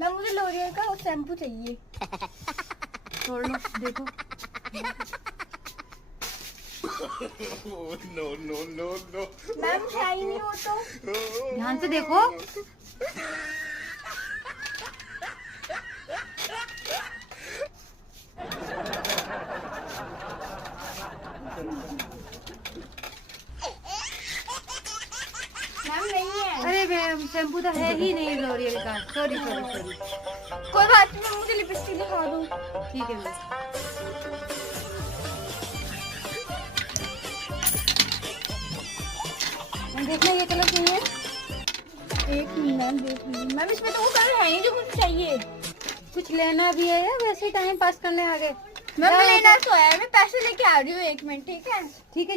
Ma'am मुझे L'Oreal का shampoo चाहिए। छोड़ लो, देखो। No no no no. Ma'am Shiny हो तो ध्यान से देखो। मैम नहीं है। अरे मैम शैम्पू तो है ही नहीं लॉरियल का। Sorry sorry sorry. कोई बात नहीं, मुझे लिपस्टिक दिखा दो। ठीक है मैम। देखना ये कलर चाहिए। एक मिनट मैम देख लीजिए। मैम इसमें तो वो कलर है ही जो मुझे चाहिए। कुछ लेना भी है या वैसे टाइम पास करने आ गए? मैम लेना तो है, मैं पैसे लेके आ रही हूँ, 1 मिनट ठीक है। ठीक है।